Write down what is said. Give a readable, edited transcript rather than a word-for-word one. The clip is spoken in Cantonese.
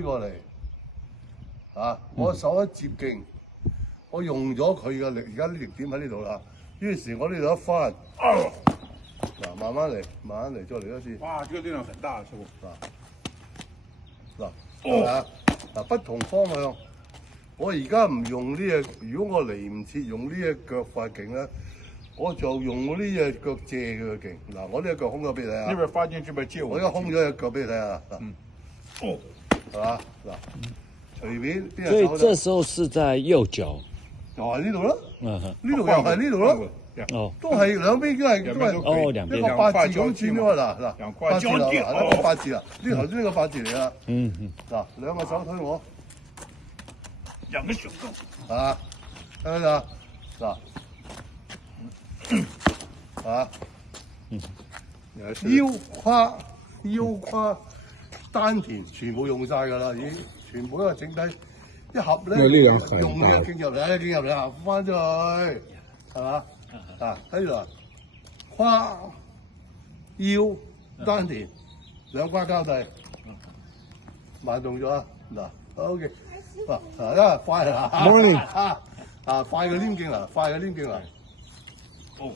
推過嚟，我手一接勁，我用咗佢嘅力，而家啲力點喺呢度啦。於是我呢度一翻，嗱慢慢嚟，慢慢嚟，再嚟一次。哇！這個力量很大，師傅。嗱，不同方向。我而家唔用呢隻，如果我嚟唔切用呢隻腳法勁咧，我就用我呢隻腳借佢嘅勁。嗱，我呢隻腳空咗俾你睇下。呢邊發進這邊借我而家空咗隻腳俾你睇下。係嘛？嗱，隨便邊所以這時候是在右腳。就係呢度咯。嗯哼。呢度又係呢度咯。哦。都係兩邊都係兩邊一個八字咁轉㗎嘛。嗱，八字啦，嗱呢個八字啦，呢頭先呢個八字嚟啦。嗱，兩個手推我。兩個手動。睇唔睇啊？嗱，腰胯、丹田全部用晒㗎啦，已經全部都係整體一合咧，用嘅勁入嚟，勁入嚟行翻出去，係嘛？睇住啦，胯、腰、丹田兩胯交替，慢動作啊！嗱 ，OK。嗱，快啦！快嘅黏勁啦，快嘅黏勁啦。哦。